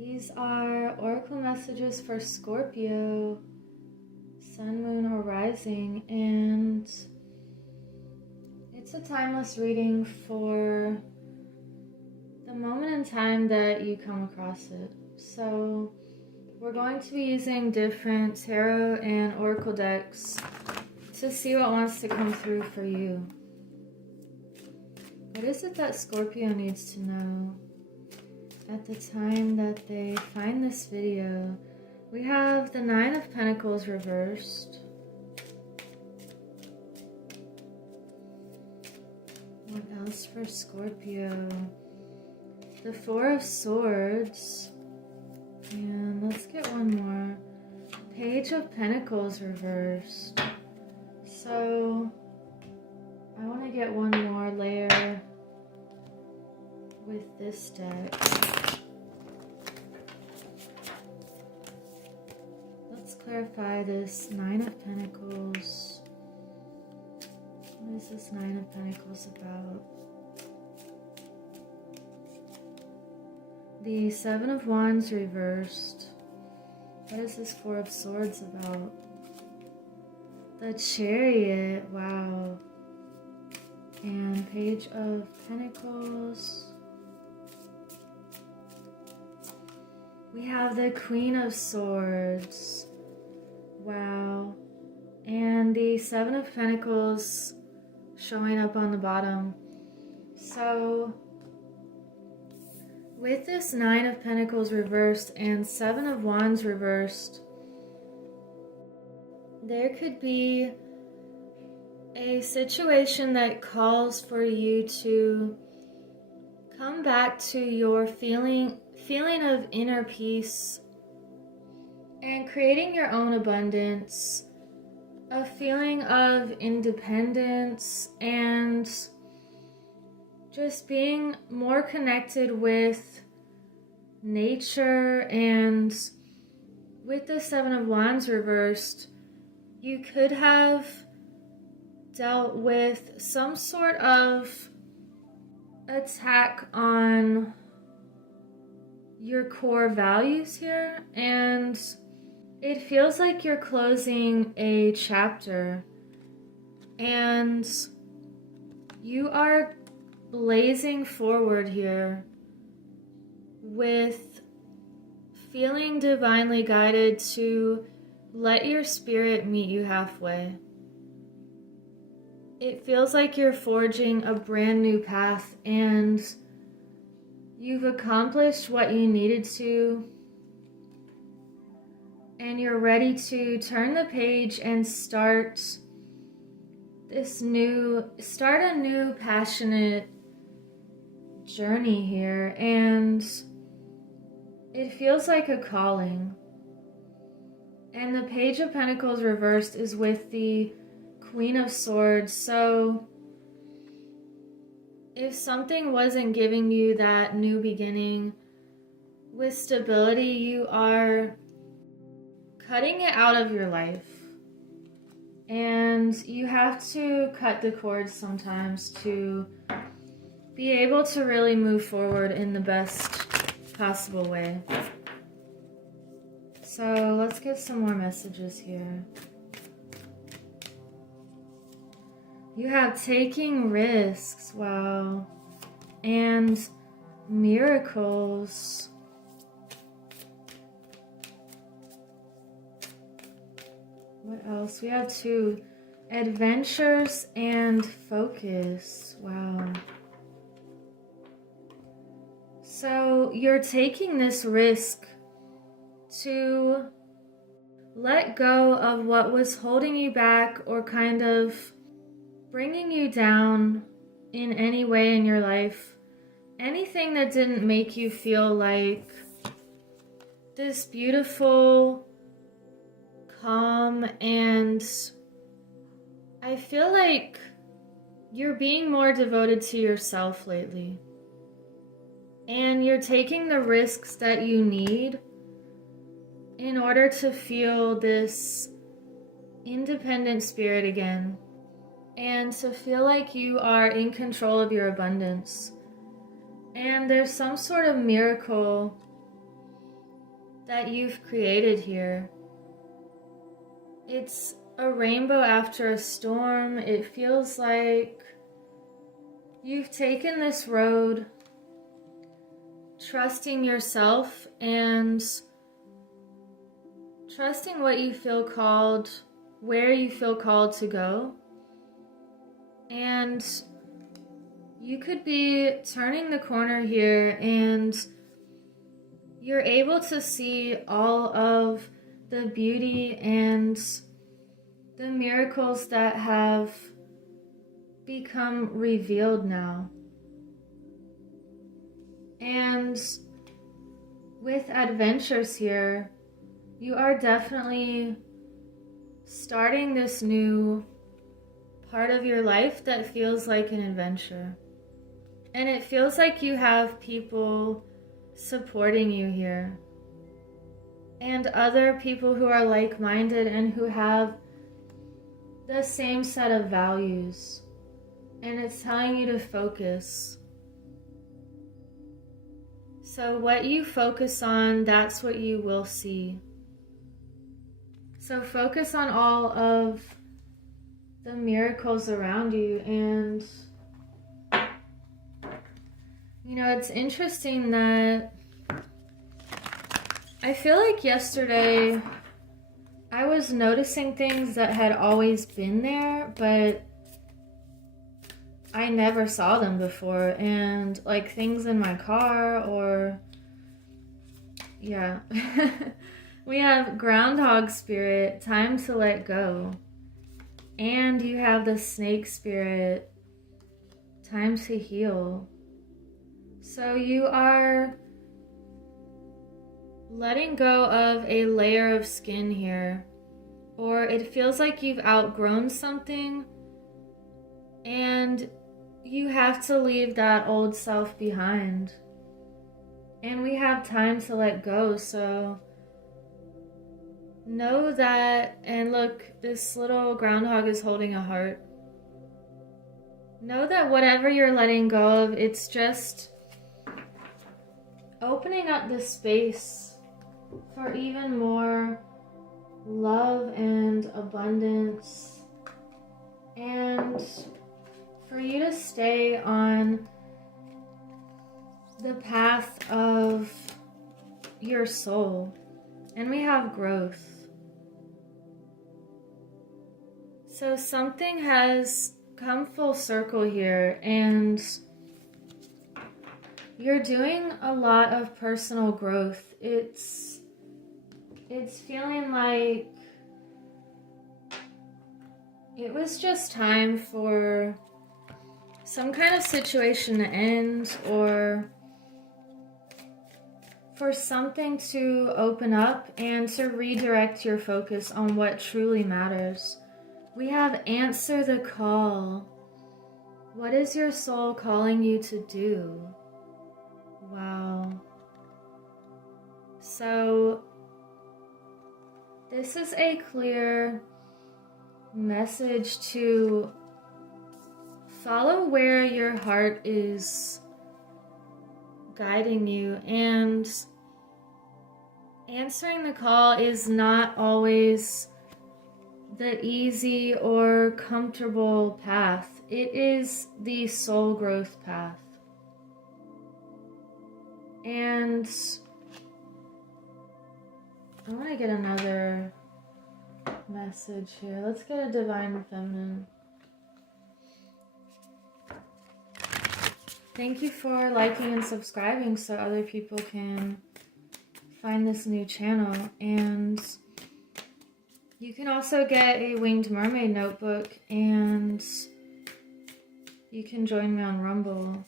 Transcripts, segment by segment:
These are oracle messages for Scorpio, sun, moon, or rising, and it's a timeless reading for the moment in time that you come across it. So we're going to be using different tarot and oracle decks to see what wants to come through for you. What is it that Scorpio needs to know at the time that they find this video? We have the Nine of Pentacles reversed. What else for Scorpio? The Four of Swords. And let's get one more. Page of Pentacles reversed. So I want to get one more layer with this deck. Let's clarify this Nine of Pentacles. What is this Nine of Pentacles about? The Seven of Wands reversed. What is this Four of Swords about? The Chariot, wow. And Page of Pentacles. We have the Queen of Swords, wow. And the Seven of Pentacles showing up on the bottom. So with this Nine of Pentacles reversed and Seven of Wands reversed, there could be a situation that calls for you to come back to your feeling of inner peace and creating your own abundance, a feeling of independence, and just being more connected with nature. And with the Seven of Wands reversed, you could have dealt with some sort of attack on your core values here, and it feels like you're closing a chapter and you are blazing forward here with feeling divinely guided to let your spirit meet you halfway. It feels like you're forging a brand new path and you've accomplished what you needed to, and you're ready to turn the page and start a new passionate journey here. And it feels like a calling. And the Page of Pentacles reversed is with the Queen of Swords. So if something wasn't giving you that new beginning with stability, you are cutting it out of your life. And you have to cut the cords sometimes to be able to really move forward in the best possible way. So let's get some more messages here. You have taking risks, wow, and miracles. What else? We have two, adventures and focus, wow. So you're taking this risk to let go of what was holding you back or kind of bringing you down in any way in your life. Anything that didn't make you feel like this beautiful, calm, and I feel like you're being more devoted to yourself lately. And you're taking the risks that you need in order to feel this independent spirit again. And to feel like you are in control of your abundance. And there's some sort of miracle that you've created here. It's a rainbow after a storm. It feels like you've taken this road trusting yourself and trusting what you feel called, where you feel called to go. And you could be turning the corner here and you're able to see all of the beauty and the miracles that have become revealed now. And with adventures here, you are definitely starting this new part of your life that feels like an adventure. And it feels like you have people supporting you here. And other people who are like-minded and who have the same set of values. And it's telling you to focus. So what you focus on, that's what you will see. So focus on all of the miracles around you. And you know, it's interesting that I feel like yesterday I was noticing things that had always been there, but I never saw them before. And like things in my car, or yeah. We have groundhog spirit, time to let go. And you have the snake spirit, time to heal. So you are letting go of a layer of skin here, or it feels like you've outgrown something and you have to leave that old self behind. And we have time to let go, so know that. And look, this little groundhog is holding a heart. Know that whatever you're letting go of, it's just opening up the space for even more love and abundance, and for you to stay on the path of your soul. And we have growth. So something has come full circle here, and you're doing a lot of personal growth. It's feeling like it was just time for some kind of situation to end, or for something to open up and to redirect your focus on what truly matters. We have answer the call. What is your soul calling you to do? Wow. So this is a clear message to follow where your heart is guiding you, and answering the call is not always the easy or comfortable path. It is the soul growth path. And I want to get another message here. Let's get a divine feminine. Thank you for liking and subscribing so other people can find this new channel. And you can also get a Winged Mermaid notebook, and you can join me on Rumble.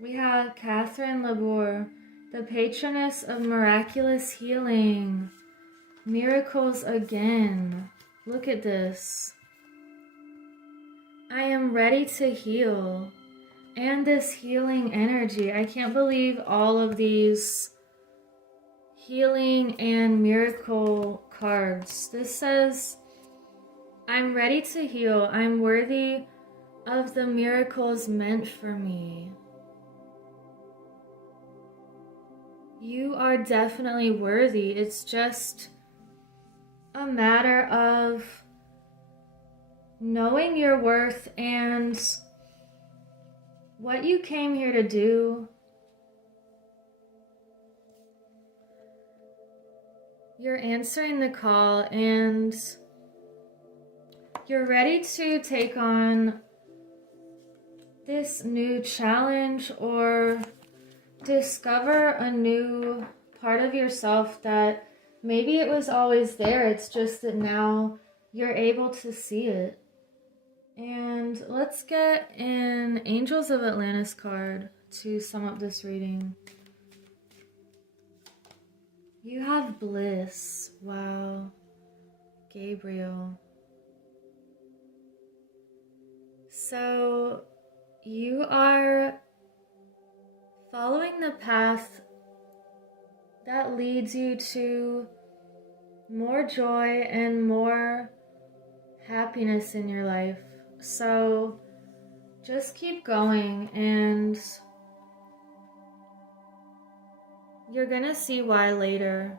We have Catherine Labour, the patroness of miraculous healing. Miracles again. Look at this. I am ready to heal. And this healing energy. I can't believe all of these healing and miracle cards. This says, I'm ready to heal. I'm worthy of the miracles meant for me. You are definitely worthy. It's just a matter of knowing your worth and what you came here to do. You're answering the call and you're ready to take on this new challenge or discover a new part of yourself that maybe it was always there. It's just that now you're able to see it. And let's get an Angels of Atlantis card to sum up this reading. You have bliss. Wow. Gabriel. So you are following the path that leads you to more joy and more happiness in your life. So just keep going and you're gonna see why later.